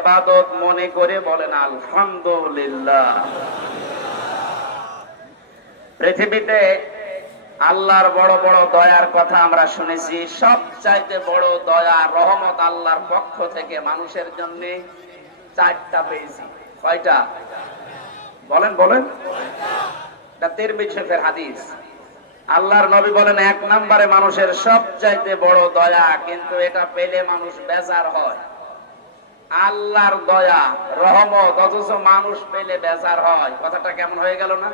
ইবাদত মনে করে বলেন আলহামদুলিল্লাহ। পৃথিবীতে আল্লাহর বড় বড় দয়ার কথা আমরা শুনেছি। সবচাইতে বড় দয়া রহমত আল্লাহর পক্ষ থেকে মানুষের জন্য চারটা পেয়েছি। কয়টা বলেন বলেন? এটা তিরমিজি শরীফের হাদিস। আল্লাহর নবী বলেন, এক নম্বরে মানুষের সবচাইতে বড় দয়া, কিন্তু এটা পেলে মানুষ বেজার হয়। আল্লাহর দয়া রহমত, অথচ মানুষ পেলে বেজার হয়। কথাটা কেমন হয়ে গেল না?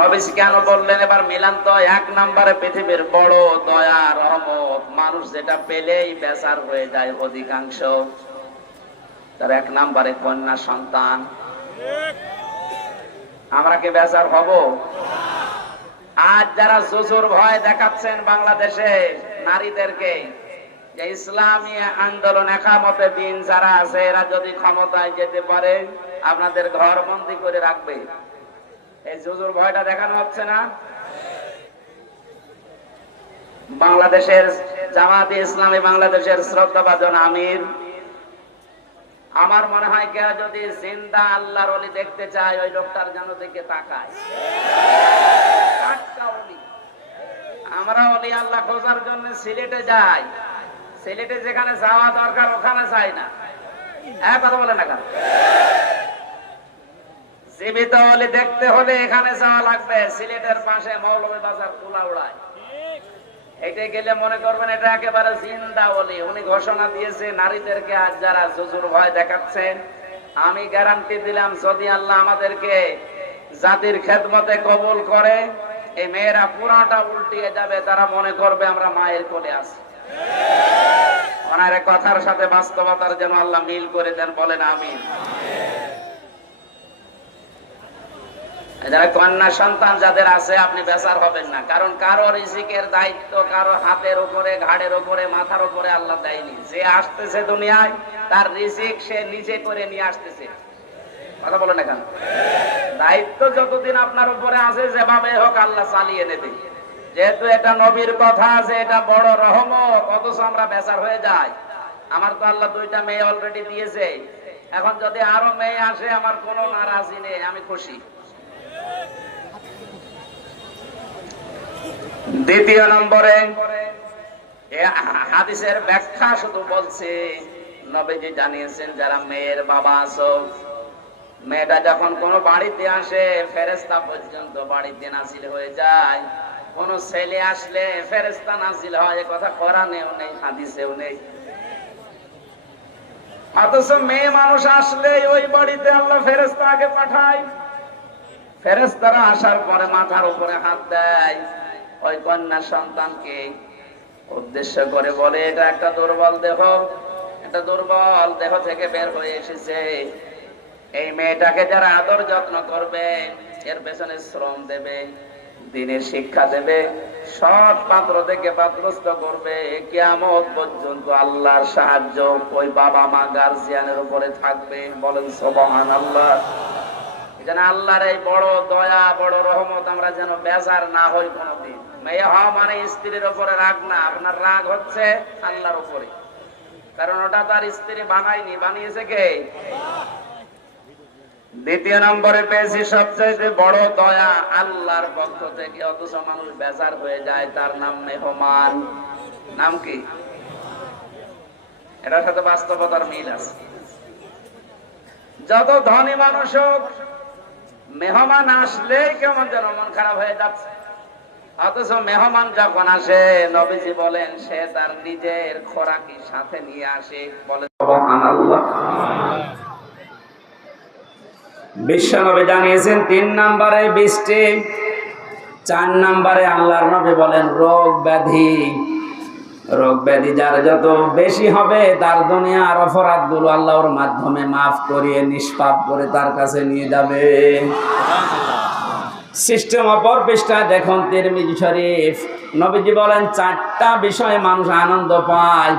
নবী কেন বললেন? এবার মিলান তো। এক নম্বরে পৃথিবীর বড় দয়া রহমত, মানুষ যেটা পেলেই বেজার হয়ে যায় অধিকাংশ। তার এক নম্বরে কন্যা সন্তান। আমরা কি বেজার হব? আজ যারা জুজুর ভয় দেখাচ্ছেন বাংলাদেশে নারীদেরকে, যে ইসলামী আন্দোলন একামতে দিন যারা আছে, এরা যদি ক্ষমতায় যেতে পারে আপনাদের ঘর বন্দি করে রাখবে, এই জুজুর ভয়টা দেখানো হচ্ছে না? বাংলাদেশের জামাতে ইসলামী বাংলাদেশের শ্রদ্ধাভাজন আমির, আমার মনে হয় কেউ যদি জিন্দা আল্লাহর ওলি দেখতে চায়, ওই লোকটার যেন দিকে তাকায়। আমরা ওলি আল্লাহ খোঁজার জন্য সিলেটে যাই, সিলেটে যেখানে যাওয়া দরকার ওখানে যাই না। কথা বলে না কেন? জীবিত ওলি দেখতে হলে এখানে যাওয়া লাগবে, সিলেটের পাশে মৌলভীবাজার কুলাউড়ায়। এটা গেলে মনে করবেন এটা একেবারে জিন্দা ওলি। উনি ঘোষণা দিয়েছে নারীদেরকে আজ যারা জুজুর ভয় দেখাচ্ছেন, আমি গ্যারান্টি দিলাম যদি আল্লাহ আমাদেরকে জাতির খেদমতে কবুল করে, এই মেয়েরা পুরাটা উল্টিয়ে যাবে। তারা মনে করবে আমরা মায়ের কোলে আছি। ওনার কথার সাথে বাস্তবতার যেন আল্লাহ মিল করে দেন, বলেন আমিন। যারা কন্যা সন্তান যাদের আছে, আপনি বেজার হবেন না, কারণ কারো রিজিকের দায়িত্ব কারো হাতের উপরে, ঘাড়ের উপরে, মাথার উপরে আল্লাহ দেয়নি। যে আসতেছে দুনিয়ায় তার রিজিক সে নিজে করে নিয়ে আসতেছে। কথা বলেন না কেন? দায়িত্ব যতদিন আপনার উপরে আছে, যেভাবে হোক আল্লাহ চালিয়ে নেবে। যেহেতু এটা নবীর কথা আছে, এটা বড় রহমত, অথচ আমরা বেজার হয়ে যাই। আমার তো আল্লাহ 2টা মেয়ে অলরেডি দিয়েছে, এখন যদি আরো মেয়ে আসে আমার কোনো নারাজি নেই, আমি খুশি। দ্বিতীয় নম্বরে হাদিসের ব্যাখ্যা শুধু বলছে, নবীজি জানিয়েছেন যারা মেয়ের বাবা আছো, মেয়েটা যখন কোন বাড়িতে আসে ফেরেশতা পর্যন্ত বাড়িতে নাজিল হয়ে যায়। কোন ছেলে আসলে ফেরেশতা নাজিল হয়, কথা কোরআনেও নেই, হাদিসেও নেই। অথচ মেয়ে মানুষ আসলে ওই বাড়িতে আল্লাহ ফেরেশতা আগে পাঠায়। ফেরেশতারা আসার পরে মাথার উপরে হাত দেয়, ওই কন্যা সন্তানকে উদ্দেশ্য করে বলে, এটা একটা দুর্বল দেহ, এটা দুর্বল দেহ থেকে বের হয়ে এসেছে। এই মেয়েটাকে যারা আদর যত্ন করবে, এর পেছনে শ্রম দেবে, দিনের শিক্ষা দেবে, সৎ পাত্র থেকে পাত্রস্থ করবে, কিয়ামত পর্যন্ত আল্লাহর সাহায্য ওই বাবা মা গার্জিয়ানের উপরে থাকবে। বলেন সুবহানাল্লাহ। যেন আল্লাহর এই বড় দয়া, বড় রহমত আমরা যেন বেজার না হই কোনদিন। মেয়ে হওয়া মানে স্ত্রীর উপরে রাগ না, আপনার রাগ হচ্ছে আল্লাহর উপরে, কারণ ওটা তার স্ত্রী বানায়নি, বানিয়েছে কে? দ্বিতীয় নম্বরে পেয়েছি সবচেয়ে বড় দয়া আল্লাহর পক্ষ থেকে, অথচ মানুষ বেজার হয়ে যায়। তার নাম মেহমান। নাম কি? এটার সাথে বাস্তবতার মিল আছে। যত ধনী মানুষ হোক, মেহমান আসলেই কেমন যেন মন খারাপ হয়ে যাচ্ছে। অথচ মেহমান যখন আসে, নবীজি বলেন সে তার নিজের খোরাকি সাথে নিয়ে আসে। বলেন সুবহানাল্লাহ। বিশ্ব নবী জানিয়েছেন 3 নম্বরে বৃষ্টি, 4 নম্বরে আল্লাহর নবী বলেন রোগ ব্যাধি। রোগ ব্যাধি যার যত বেশি হবে, তার দুনিয়ার অপরাধগুলো আল্লাহর মাধ্যমে মাফ করিয়ে নিষ্পাপ করে তার কাছে নিয়ে যাবে। সিস্টেম অপর পৃষ্ঠা দেখুন তিরমিজি শরীফ। নবীজি বলেন 4টা বিষয়ে মানুষ আনন্দ পায়,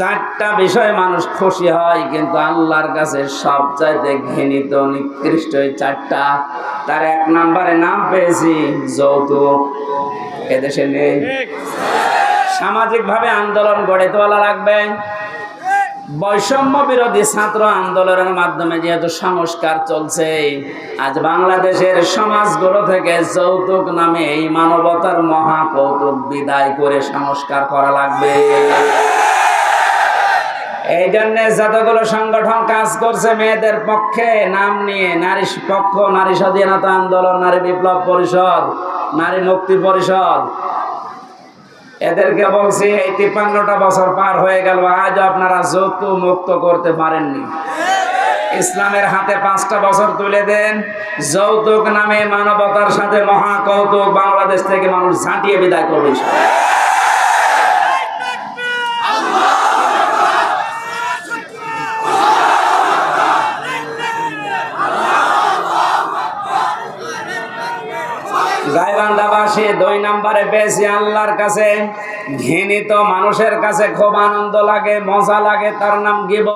4টা বিষয়ে মানুষ খুশি হয়, কিন্তু আল্লাহর কাছে সবচাইতে ঘৃণিত নিকৃষ্ট এই 4টা। তার 1 নম্বরে নাম পেয়েছি যৌতুক। এদেশে নেই। সামাজিক ভাবে আন্দোলন গড়ে তোলা লাগবে। বৈষম্য বিরোধী ছাত্র আন্দোলনের মাধ্যমে যেহেতু সংস্কার চলছে, আজ বাংলাদেশের সমাজগুলো থেকে যৌতুক নামে এই মানবতার মহাকৌতুক বিদায় করে সংস্কার করা লাগবে। এই জন্য যতগুলো সংগঠন কাজ করছে মেয়েদের পক্ষে নাম নিয়ে, নারী পক্ষ, নারী স্বাধীনতা আন্দোলন, নারী বিপ্লব পরিষদ, নারী মুক্তি পরিষদ, এদেরকে বলছি এই 53টা বছর পার হয়ে গেল, আজ আপনারা যৌতুক মুক্ত করতে পারেননি। ইসলামের হাতে 5টা বছর তুলে দেন, যৌতুক নামে মানবতার সাথে মহাকৌতুক বাংলাদেশ থেকে মানুষ ঝাঁটিয়ে বিদায় করবে। গাইবান্ধাবাসী 2 নম্বরে পেয়েছি আল্লাহর কাছে ঘৃণিত মানুষের কাছে খুব আনন্দ লাগে, মজা লাগে, তার নাম গীবত।